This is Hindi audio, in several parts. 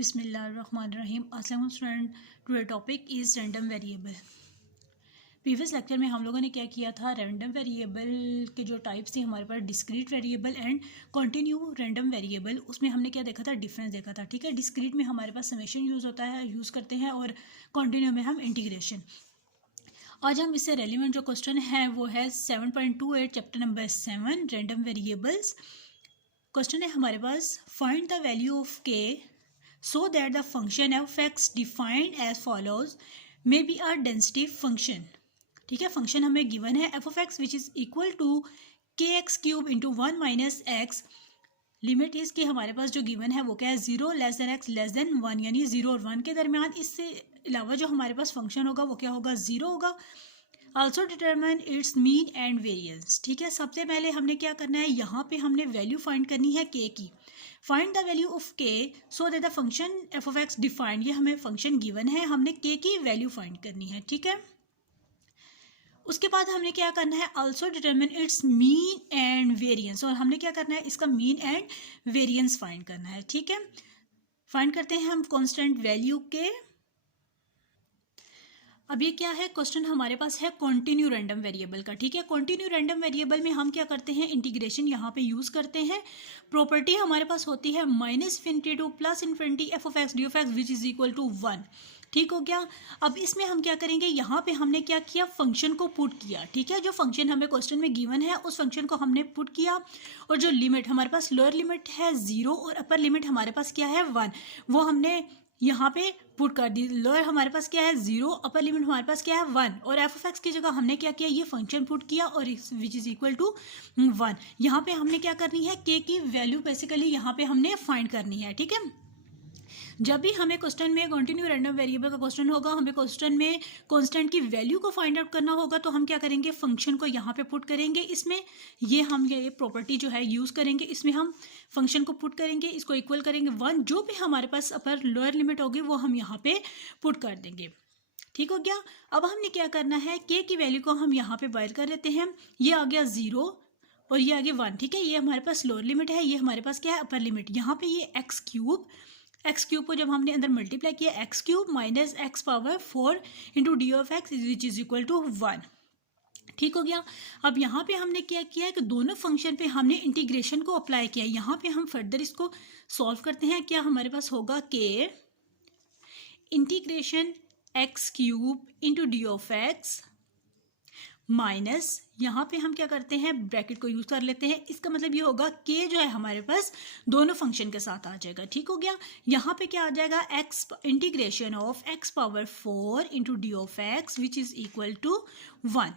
बिस्मिल्लाहिर्रहमानिर्रहीम। अस्सलाम student, today topic is random variable. Previous lecture में हम लोगों ने क्या किया था, रैंडम वेरिएबल के जो टाइप्स थी हमारे पास discrete variable and continue random variable. उसमें हमने क्या देखा था, डिफरेंस देखा था। ठीक है, डिस्क्रीट में हमारे पास समेशन यूज़ करते हैं और कंटिन्यू में हम इंटीग्रेशन। आज हम इससे रेलिवेंट जो क्वेश्चन है वो है 7.28 chapter number 7 random variables. Question है हमारे पास, फाइंड द वैल्यू ऑफ के so that the function f of x defined as follows may be a density function। ठीक है, फंक्शन हमें गिवन है f of x which is equal to kx cube into 1 minus x। Limit is कि हमारे पास जो गिवन है वो क्या है, 0 less than x less than 1, यानी 0 और 1 के दरमियान। इससे अलावा जो हमारे पास फंक्शन होगा वो क्या होगा, 0 होगा। Also determine its mean and variance. ठीक है, सबसे पहले हमने क्या करना है, यहाँ पे हमने वैल्यू फाइंड करनी है k की। Find the value of k so that the function f of x defined. ये हमें फंक्शन गिवन है, हमने k की वैल्यू फाइंड करनी है। ठीक है, उसके बाद हमने क्या करना है, also determine it's mean and variance. और हमने क्या करना है, इसका मीन एंड वेरिएंस फाइंड करना है। ठीक है, फाइंड करते हैं हम कांस्टेंट वैल्यू के। अब ये क्या है, क्वेश्चन हमारे पास है कॉन्टिन्यू रैंडम वेरिएबल का। ठीक है, कॉन्टिन्यू रैंडम वेरिएबल में हम क्या करते हैं, इंटीग्रेशन यहाँ पे यूज़ करते हैं। प्रॉपर्टी हमारे पास होती है -∞ to +∞ f of x d of x which is equal to 1। ठीक हो गया। अब इसमें हम क्या करेंगे, यहाँ पे हमने क्या किया, फंक्शन को पुट किया। ठीक है, जो फंक्शन हमें क्वेश्चन में गिवन है उस फंक्शन को हमने पुट किया। और जो लिमिट हमारे पास लोअर लिमिट है 0 और अपर लिमिट हमारे पास क्या है 1, वो हमने यहाँ पे पुट कर दी। लोअर हमारे पास क्या है 0, अपर लिमिट हमारे पास क्या है 1, और f of x की जगह हमने क्या किया, ये फंक्शन पुट किया और विच इज़ इक्वल टू 1। यहाँ पे हमने क्या करनी है, k की वैल्यू बेसिकली यहाँ पे हमने फाइंड करनी है। ठीक है, जब भी हमें क्वेश्चन में कंटिन्यू रैंडम वेरिएबल का क्वेश्चन होगा, हमें क्वेश्चन में कांस्टेंट की वैल्यू को फाइंड आउट करना होगा, तो हम क्या करेंगे, फंक्शन को यहाँ पे पुट करेंगे। इसमें ये प्रॉपर्टी जो है यूज़ करेंगे। इसमें हम फंक्शन को पुट करेंगे, इसको इक्वल करेंगे 1, जो भी हमारे पास अपर लोअर लिमिट होगी वो हम यहाँ पे पुट कर देंगे। ठीक हो गया। अब हमने क्या करना है, के की वैल्यू को हम यहाँ पे बाहर कर देते हैं। ये आ गया 0 और ये आ गया 1। ठीक है, ये हमारे पास लोअर लिमिट है, ये हमारे पास क्या है, अपर लिमिट। यहाँ पे ये एक्स क्यूब को जब हमने अंदर मल्टीप्लाई किया, x cube minus x power 4 into d of x which is equal to 1। ठीक हो गया। अब यहाँ पे हमने क्या किया है कि दोनों फंक्शन पे हमने इंटीग्रेशन को अप्लाई किया। यहाँ पे हम फर्दर इसको सॉल्व करते हैं। क्या हमारे पास होगा, के integration x cube into d of x minus, यहाँ पे हम क्या करते हैं, ब्रैकेट को यूज कर लेते हैं। इसका मतलब ये होगा के जो है हमारे पास दोनों फंक्शन के साथ आ जाएगा। ठीक हो गया। यहाँ पे क्या आ जाएगा, x integration of x power 4 into d of x which is equal to 1।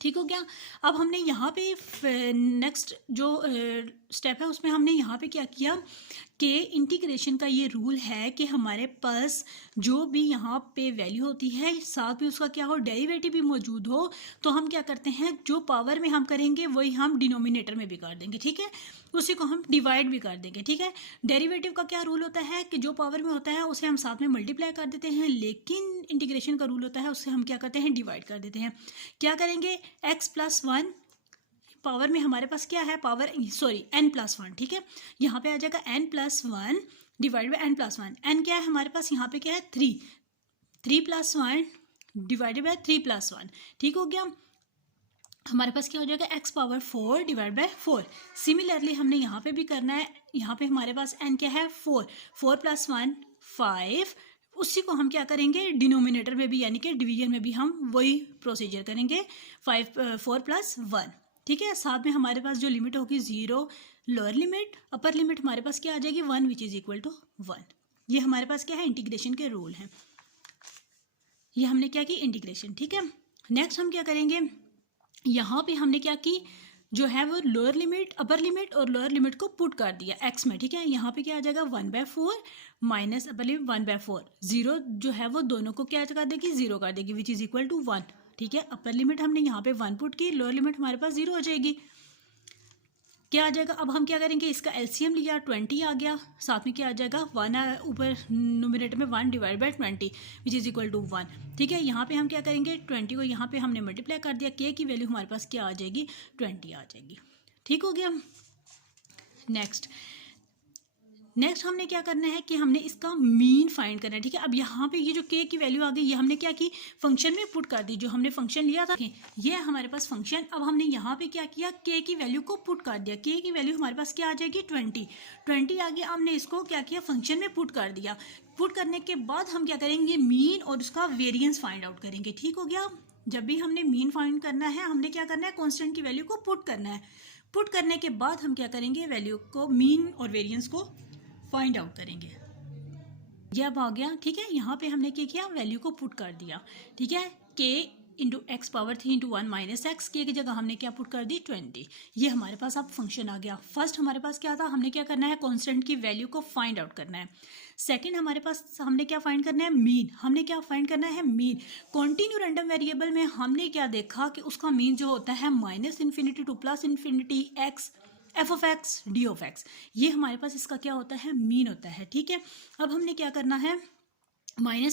ठीक हो गया। अब हमने यहाँ पे नेक्स्ट जो स्टेप है उसमें हमने यहाँ पे क्या किया कि इंटीग्रेशन का ये रूल है कि हमारे पास जो भी यहाँ पे वैल्यू होती है साथ में उसका क्या हो, डेरिवेटिव भी मौजूद हो, तो हम क्या करते हैं, जो पावर में हम करेंगे वही हम डिनोमिनेटर में भी कर देंगे। ठीक है, उसी को हम डिवाइड भी कर देंगे। ठीक है, डेरिवेटिव का क्या रूल होता है कि जो पावर में होता है उसे हम साथ में मल्टीप्लाई कर देते हैं, लेकिन इंटीग्रेशन का रूल होता है उससे हम क्या करते हैं, डिवाइड कर देते हैं। क्या करेंगे, x+1 पावर में हमारे पास क्या है, पावर n+1। ठीक है, यहाँ पे आ जाएगा n+1 divide by n+1। n क्या है हमारे पास, यहाँ पे क्या है 3+1 डिवाइडेड बाई 3+1। ठीक हो गया। हमारे पास क्या हो जाएगा, x power 4 divide by 4। Similarly हमने यहाँ पे भी करना है। यहाँ पे हमारे पास n क्या है 4, 4+1 5। उसी को हम क्या करेंगे, डिनोमिनेटर में भी यानी कि डिवीजन में भी हम वही प्रोसीजर करेंगे, 4+1। ठीक है, साथ में हमारे पास जो लिमिट होगी 0 लोअर लिमिट, अपर लिमिट हमारे पास क्या आ जाएगी 1 विच इज़ इक्वल टू 1। ये हमारे पास क्या है, इंटीग्रेशन के रूल हैं। ये हमने क्या की, इंटीग्रेशन। ठीक है, नेक्स्ट हम क्या करेंगे, यहाँ पे हमने क्या की, जो है वो लोअर लिमिट, अपर लिमिट और लोअर लिमिट को पुट कर दिया एक्स में। ठीक है, यहाँ पे क्या आ जाएगा 1/4 माइनस अपर लिमिट 1/4। 0 जो है वो दोनों को क्या कर देगी, 0 कर देगी विच इज़ इक्वल टू 1। ठीक है, अपर लिमिट हमने यहाँ पे 1 पुट की, लोअर लिमिट हमारे पास 0 हो जाएगी। क्या आ जाएगा, अब हम क्या करेंगे, इसका एलसीएम लिया, 20 आ गया, साथ में क्या आ जाएगा 1 ऊपर नोमिनेटर में 1 divide by 20 which is equal to 1। ठीक है, यहाँ पे हम क्या करेंगे, 20 को यहाँ पे हमने मल्टीप्लाई कर दिया, के की वैल्यू हमारे पास क्या आ जाएगी, 20 आ जाएगी। ठीक हो गया। नेक्स्ट नेक्स्ट हमने क्या करना है कि हमने इसका मीन फाइंड करना है, ठीक है। अब यहाँ पे ये जो के की वैल्यू आ गई, ये हमने क्या की, फंक्शन में पुट कर दी। जो हमने फंक्शन लिया था ये हमारे पास फंक्शन। अब हमने यहाँ पे क्या किया, के की वैल्यू को पुट कर दिया। के की वैल्यू हमारे पास क्या आ जाएगी, 20 आ गया। हमने इसको क्या किया, फंक्शन में पुट कर दिया। पुट करने के बाद हम क्या करेंगे, मीन और उसका वेरियंस फाइंड आउट करेंगे, ठीक हो गया। जब भी हमने मीन फाइंड करना है, हमने क्या करना है, कॉन्स्टेंट की वैल्यू को पुट करना है। पुट करने के बाद हम क्या करेंगे, वैल्यू को, मीन और वेरियंस को फाइंड आउट करेंगे। ये अब आ गया, ठीक है। यहाँ पे हमने क्या किया, वैल्यू को पुट कर दिया, ठीक है। के into x power 3 into 1 minus x, के की जगह हमने क्या पुट कर दी, 20। ये हमारे पास अब फंक्शन आ गया। फर्स्ट हमारे पास क्या था, हमने क्या करना है, कांस्टेंट की वैल्यू को फाइंड आउट करना है। सेकंड हमारे पास हमने क्या फाइंड करना है, मीन। हमने क्या फाइंड करना है, मीन। कॉन्टिन्यू रैंडम वेरिएबल में हमने क्या देखा कि उसका मीन जो होता है -∞ to +∞ x f of x d of x, ये हमारे पास इसका क्या होता है, मीन होता है, ठीक है। अब हमने क्या करना है, -∞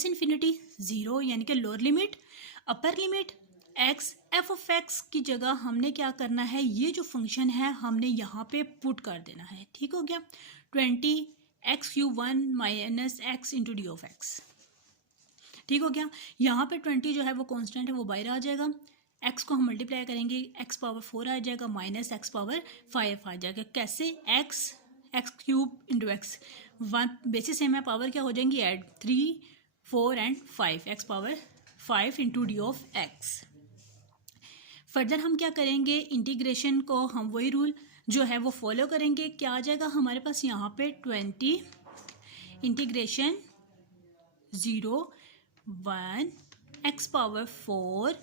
0 यानी कि lower limit, upper limit x f of x की जगह हमने क्या करना है, ये जो फंक्शन है हमने यहाँ पे पुट कर देना है, ठीक हो गया। 20 x³ 1 - x into d of x, ठीक हो गया। यहाँ पे 20 जो है वो कांस्टेंट है, वो बाहर आ जाएगा। x को हम मल्टीप्लाई करेंगे, x पावर 4 आ जाएगा, माइनस x पावर 5 आ जाएगा। कैसे, x³ into x, 1 basis same है, पावर क्या हो जाएंगी, add 3 4 and 5, x power 5 into d of x. Further हम क्या करेंगे, इंटीग्रेशन को हम वही रूल जो है वो फॉलो करेंगे। क्या आ जाएगा हमारे पास यहाँ पे, 20 integration 0 1 x power 4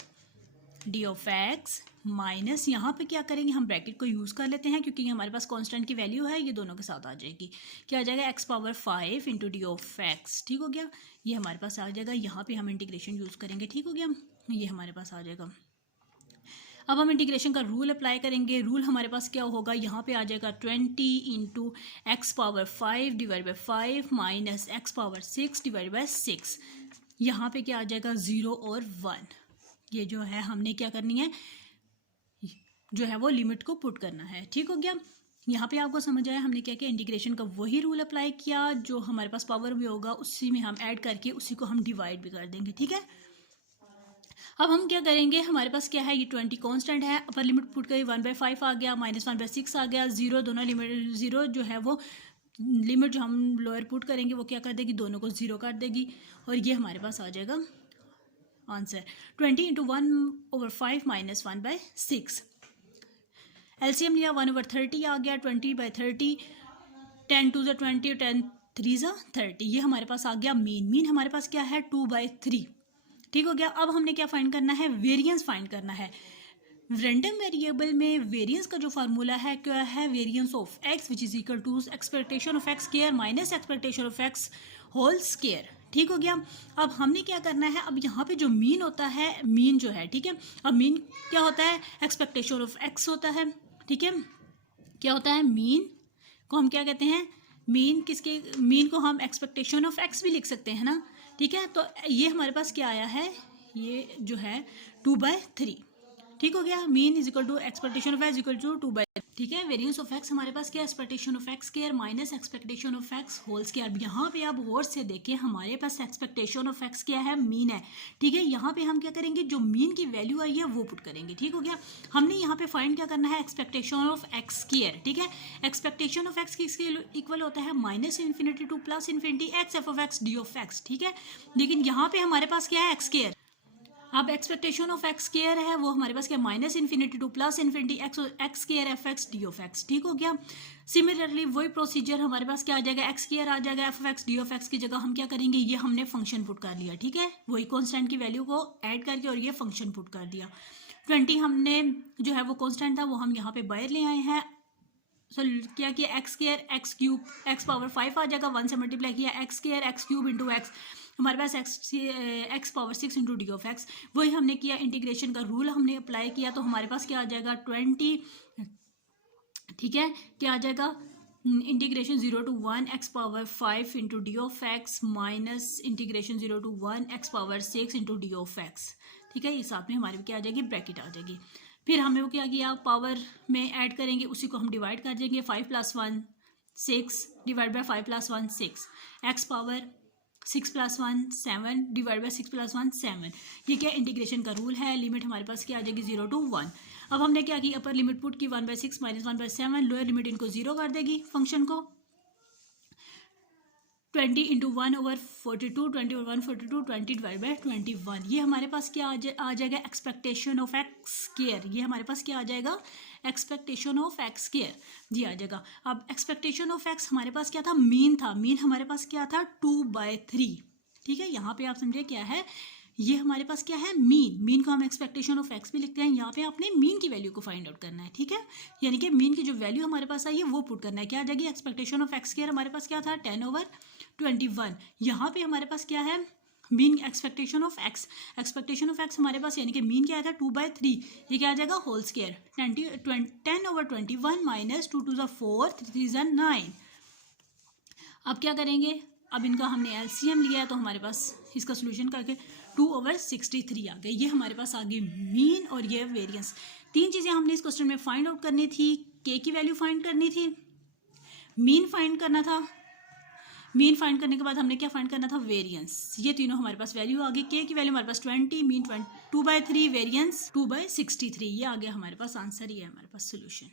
D of x minus, यहाँ पे क्या करेंगे, हम ब्रैकेट को यूज़ कर लेते हैं क्योंकि ये हमारे पास कांस्टेंट की वैल्यू है, ये दोनों के साथ आ जाएगी। क्या आ जाएगा, x power 5 into d of x, ठीक हो गया। ये हमारे पास आ जाएगा, यहाँ पे हम इंटीग्रेशन यूज़ करेंगे, ठीक हो गया। ये हमारे पास आ जाएगा। अब हम इंटीग्रेशन का रूल अप्लाई करेंगे। रूल हमारे पास क्या होगा, यहाँ पे आ जाएगा 20 into x power 5 divide by 5 minus x power 6 divide by 6। यहाँ पे क्या आ जाएगा, 0 और 1। ये जो है हमने क्या करनी है, जो है वो लिमिट को पुट करना है, ठीक हो गया। यहाँ पे आपको समझ आया हमने क्या किया, इंटीग्रेशन का वही रूल अप्लाई किया। जो हमारे पास पावर भी होगा उसी में हम ऐड करके उसी को हम डिवाइड भी कर देंगे, ठीक है। अब हम क्या करेंगे, हमारे पास क्या है, ये 20 कांस्टेंट है, अपर लिमिट पुट करी 1/5 आ गया, -1/6 आ गया, 0 दोनों लिमिट, 0 जो है वो लिमिट जो हम लोअर पुट करेंगे वो क्या कर देगी, दोनों को 0 कर देगी। और ये हमारे पास आ जाएगा आंसर 20 इंटू 1/5 माइनस 1/6। एलसीएम लिया 1/30 आ गया, 20/30, 10 2 = 20, 10 3 = 30। ये हमारे पास आ गया मीन। मीन हमारे पास क्या है, 2/3, ठीक हो गया। अब हमने क्या फाइंड करना है, वेरिएंस फाइंड करना है। रैंडम वेरिएबल में वेरिएंस का जो फार्मूला है क्या है, variance of x which is equal to expectation of x square minus expectation of x whole square, ठीक हो गया। अब हमने क्या करना है, अब यहाँ पे जो मीन होता है, मीन जो है, ठीक है। अब मीन क्या होता है, एक्सपेक्टेशन ऑफ एक्स होता है, ठीक है। क्या होता है, मीन को हम क्या कहते हैं, मीन किसके, मीन को हम एक्सपेक्टेशन ऑफ एक्स भी लिख सकते हैं ना, ठीक है। तो ये हमारे पास क्या आया है, ये जो है 2/3, ठीक हो गया। Mean is equal to expectation of x equal to 2/3, ठीक है। वेरिएंस ऑफ एक्स हमारे पास क्या है, expectation of x square minus expectation of x whole square. यहाँ पे आप गौर से देखें, हमारे पास एक्सपेक्टेशन ऑफ एक्स क्या है, मीन है, ठीक है। यहाँ पे हम क्या करेंगे, जो मीन की वैल्यू आई है वो पुट करेंगे, ठीक हो गया। हमने यहाँ पे फाइंड क्या करना है, एक्सपेक्टेशन ऑफ एक्स स्क्वायर, ठीक है। एक्सपेक्टेशन ऑफ एक्स किसके इक्वल होता है, -∞ to +∞ x f of x d of x, ठीक है। लेकिन यहाँ पे हमारे पास क्या है, एक्स स्क्वायर। अब एक्सपेक्टेशन ऑफ एक्स स्क्वायर है वो हमारे पास क्या, -∞ to +∞ x square f x d of x, ठीक हो गया। सिमिलरली वही प्रोसीजर हमारे पास क्या आ जाएगा, एक्स स्क्वायर आ जाएगा, F of x d of x की जगह हम क्या करेंगे, ये हमने फंक्शन पुट कर लिया, ठीक है। वही कांस्टेंट की वैल्यू को ऐड करके और ये फंक्शन पुट कर दिया। 20 हमने जो है वो कांस्टेंट था वो हम यहाँ पे बाहर ले आए हैं। सो क्या किया, x square x³ x power 5 आ जाएगा, 1 से मल्टीप्लाई किया, x square x³ into x, हमारे पास x power 6 into d of x, वही हमने किया। इंटीग्रेशन का रूल हमने अप्लाई किया तो हमारे पास क्या आ जाएगा, 20, ठीक है। क्या आ जाएगा, integration 0 to 1 x power 5 into d of x minus integration 0 to 1 x power 6 into d of x, ठीक है। ये साथ में हमारे क्या आ जाएगी, ब्रैकेट आ जाएगी। फिर हमने वो क्या किया, पावर में ऐड करेंगे, उसी को हम डिवाइड कर देंगे, 5 + 1 6 divide by 5 plus 1 6, x power 6 plus 1 7 divide by 6 plus 1 7। ये क्या इंटीग्रेशन का रूल है। लिमिट हमारे पास क्या आ जाएगी 0 to 1। अब हमने क्या की अपर लिमिट पुट की 1/6 माइनस 1/7, लोअर लिमिट इनको 0 कर देगी फंक्शन को। 20 इंटू 1/42, 20 over 142, 20 डिवाइड बाई 21। ये हमारे पास क्या आ जाएगा एक्सपेक्टेशन ऑफ एक्स स्क्वायर। ये हमारे पास क्या आ जाएगा एक्सपेक्टेशन ऑफ एक्स स्क्वायर ये आ जाएगा। अब एक्सपेक्टेशन ऑफ एक्स हमारे पास क्या था मीन था। मीन हमारे पास क्या था 2/3। ठीक है, यहाँ पे आप समझे क्या है, ये हमारे पास क्या है मीन। मीन को हम एक्सपेक्टेशन ऑफ एक्स भी लिखते हैं। यहाँ पे आपने मीन की वैल्यू को फाइंड आउट करना है। ठीक है, यानी कि मीन की जो वैल्यू हमारे पास आई है वो पुट करना है। क्या आ जाएगी एक्सपेक्टेशन ऑफ एक्स स्क्वायर हमारे पास क्या था 10/21। यहाँ पे हमारे पास क्या है mean expectation of x. Expectation of x हमारे पास यानी कि मीन क्या आया था 2/3। ये क्या आ जाएगा whole square 10/21 minus 2 to the 4 3 to 9। अब क्या करेंगे, अब इनका हमने एलसीएम लिया है तो हमारे पास इसका सोल्यूशन करके 2/63 आ गए। ये हमारे पास आ गई मीन और ये वेरिएंस। तीन चीज़ें हमने इस क्वेश्चन में फाइंड आउट करनी थी। के की वैल्यू फाइंड करनी थी, मीन फाइंड करना था, मीन फाइंड करने के बाद हमने क्या फाइंड करना था वेरिएंस। ये तीनों हमारे पास वैल्यू आ गई। के की वैल्यू हमारे पास 20, मीन 2/3, वेरिएंस 2/63। ये आ गया हमारे पास आंसर, ये है हमारे पास सोल्यूशन।